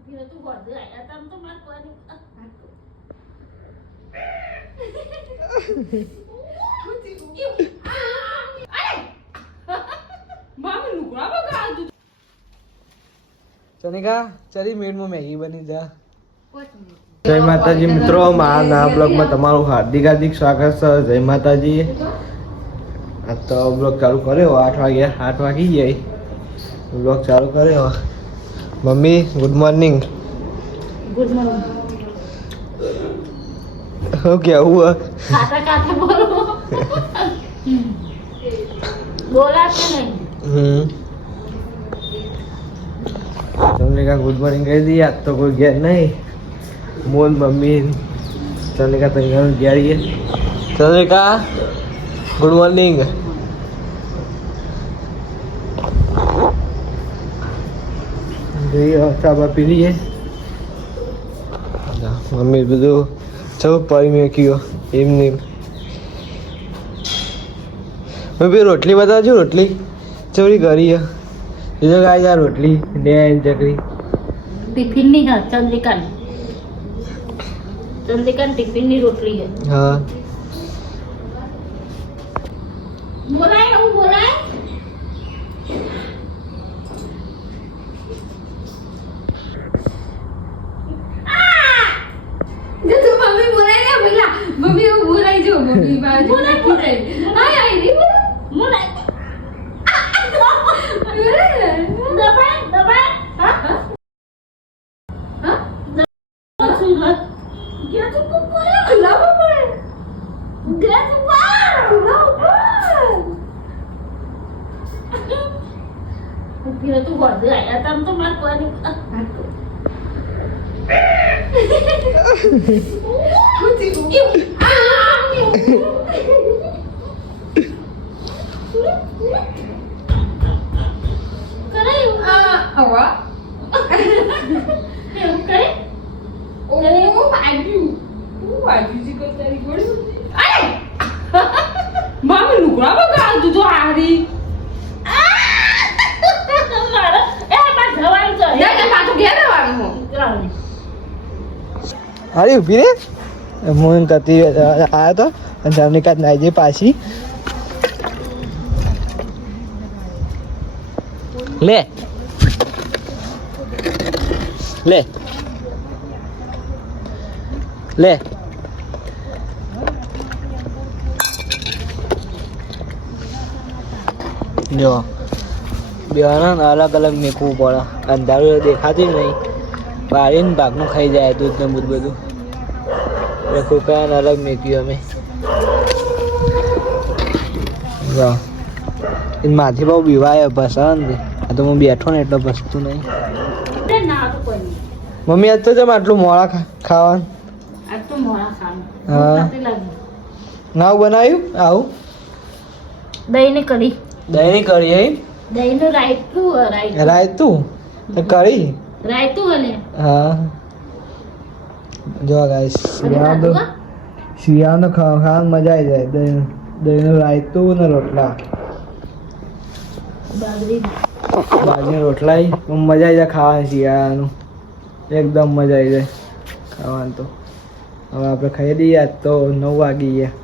Kira tu buat dia, atam tu melakukan aku. ચનિકા ચલી મિનિટમાં Maggi બની જા. જય માતાજી મિત્રો, મારા બ્લોગમાં તમારું હાર્દિક હાર્દિક સ્વાગત છે. જય માતાજી. આ તો બ્લોગ ચાલુ કર્યો 8 વાગી ગયા. બ્લોગ ચાલુ કર્યો. Mummy good morning. Good morning. શું કેવું? Kata-kata bola. Bola છે નહીં. ચંદ્રિકા ગુડ મોર્નિંગ કહી દઈએ. આજ તો કોઈ ઘેર નહીં. મોન મમ્મી ચંદ્રિકા તૈયાર ઘેર છે. Chandrika good morning. ચા બા પી લઈએ. મમ્મી બધું ચલો પડી મેક્યો એમની. મમ્મી રોટલી બતાવજો. રોટલી ચવડી કરી બીજો ગાય યાર રોટલી ને ચકરી ટિફિન ની હા ચંદ્રિકાન ટિફિન ની રોટલી છે. હા બોલાય હું બોલાય મમ્મી બોલાય ને પેલા મમ્મી એવું બોલાય જો મમ્મી બાજુ બોલાય હાય હાય ની બોલાય દબાય હા ગયા તો કોઈ લાવો પડે ગયા તો Kira tu buat dia, atam tu melakukan aku. Kau awak kau oh baju juga dari gol Mami lu kenapa kau tu hari? યા કે પાછું ઘેર આવવાનું અરે ઉભી રે. મોહન કતી આવ્યો તો અને ચંદ્રિકા નાઈ જઈ પાછી. લે લે લે જો બેવાના અલગ અલગ મેકવું પડે. અંધારું દેખાતું નહીં. વાળીને ભાગનું ખાઈ જાય દૂધ ને બૂધ બધું. એટલે કુકાને અલગ મેક્યું અમે. માથી બહુ બીવાય પસંદ. આ તો હું બેઠો ને એટલે બસતું નહીં. મમ્મી આજ તો જમ આટલું મોડા ખાવાનું. હા નાવ બનાવ્યું આવું દહીં ની કઢી દહીં ની કરી એમ. દહીં નું રાયતું કરી. રાયતું હલે હા જો ગાઈસ શિયાળાનો ખાવાનું મજા આવી જાય. દહીંનું રાયતું ને રોટલા બાજરીના રોટલા મજા આવી જાય ખાવાની. શિયાળાનું એકદમ મજા આવી જાય ખાવાનું. તો હવે આપણે ખાઈ દઈએ. આજ તો 9 વાગી ગયા.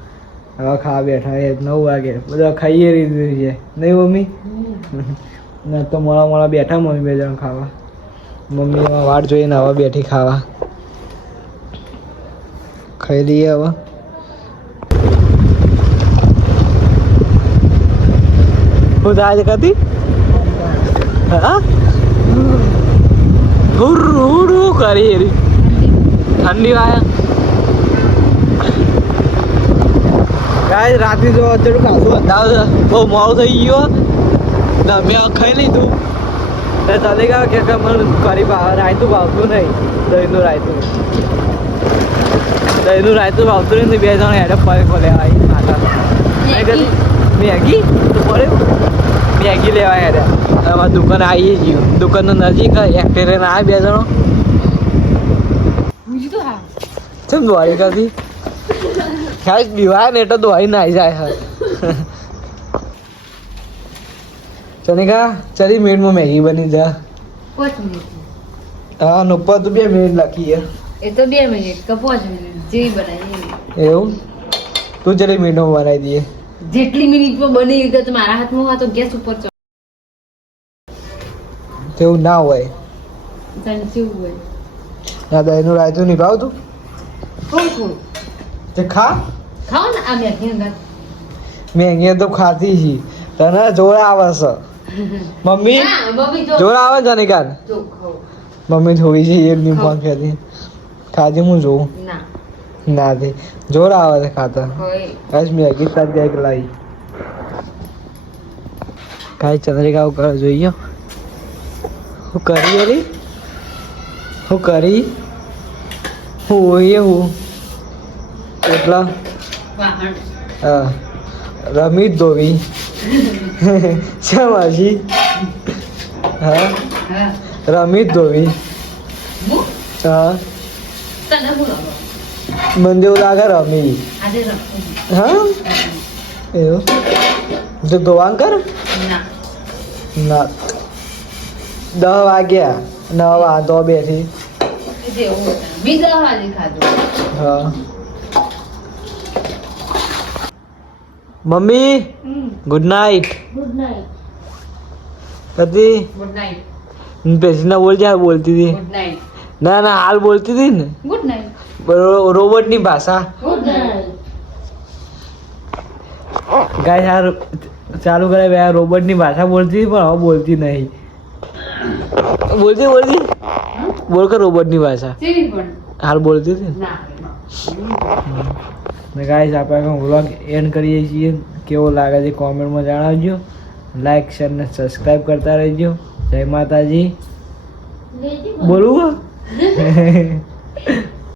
હવે ખાવા બેઠા 9 વાગે બધા ખાઈએ લીધું છે નહીં મમ્મી? ના તો મોડા બેઠા મમ્મી 2 જણ ખાવા. મમ્મી વાટ જોઈને હવે બેઠી ખાવા. ખાઈ લઈએ હવે. હું આજે કતી હા હુરું કરી એરી ઠંડી વાયા ગાય. રાતે જો અત્યારે ખાસું અંદાજ બહુ મોડું થઈ ગયો ને અમે ખાઈ લીધું. ચાલે ગયા કે મને કરી રાયતું ભાવતું નહીં. દહીંનું રાયતું ભાવતું નહીં. 2 જણ હેડે ફરે લેવાય માતા મેગી તો પડે મેગી લેવા હેડે. અમારી દુકાન આવીએ છીએ. દુકાનનો નજીક એક્ટેરિયન આવે 2 જણો. ચમ દોડી કાથી ખ્યાલ દીવાય ને એટલે દોડી નાઈ જાય. ચનિકા ચલી મિનિટમાં મેગી બની જા. 5 મિનિટ હા ઉપર તો 2 મિનિટ લખી છે એ તો 2 મિનિટ કે 5 મિનિટ જેવી બનાવી એવી. એવું તું જરી મિનિટમાં બનાવી દઈએ જેટલી મિનિટમાં બની ગઈ તો મારા હાથમાં હોય તો ગેસ ઉપર ચો તેવું ના હોય તને કેવું હોય ના દહીંનું રાયતું નહીં ભાવતું થોડું તે ખા ખાઓ ને આ મેથી અંદર મેં અહીંયા તો ખાધી છી તને જોર આવે છે મમ્મી ના મમ્મી જો જોર આવે છે ને કાન જો ખાઓ મમ્મી ધોઈ છે એમની ફોન ખાધી ખાધી હું જોઉં ના ના દે જોર આવે છે ખાતા હોય બસ મેં હજી તાર ગયા એક લાવી કાંઈ ચંદ્રિકા કરે જોઈએ હું કરી અરે હું કરી હું હોઈએ હું એટલા વાહણ હા રમી જ ધોવી શા હા હા રમી જ ધોવી હું હા તને હું લાવો મને એવું લાગે રમી આજે રખું હા એવું જો ધોવાન કર ના ના 10 વાગ્યા 9 વાગો બેઠી જેવું હોય તને. બીજા વાજે ખાધું હા mummy good night good night. કદી ગુડ નાઇટ પેસી ના બોલ જા બોલતી હતી ગુડ નાઇટ ના ના હાલ બોલતી હતી ને ગુડ નાઇટ રોબોટ ની ભાષા ગુડ નાઇટ. ગાય યાર ચાલુ કરે બે રોબોટ ની ભાષા બોલતી હતી પણ હવે બોલતી નહીં બોલતી બોલ કર રોબોટ ની ભાષા કેવી પણ હાલ બોલતી હતી ના ને ગાઈસ આપણે વ્લોગ એન્ડ કરીએ છીએ કેવો લાગે છે કોમેન્ટમાં જણાવજો લાઈક શેર ને સબસ્ક્રાઈબ કરતા રહેજો જય માતાજી લેજી બોલું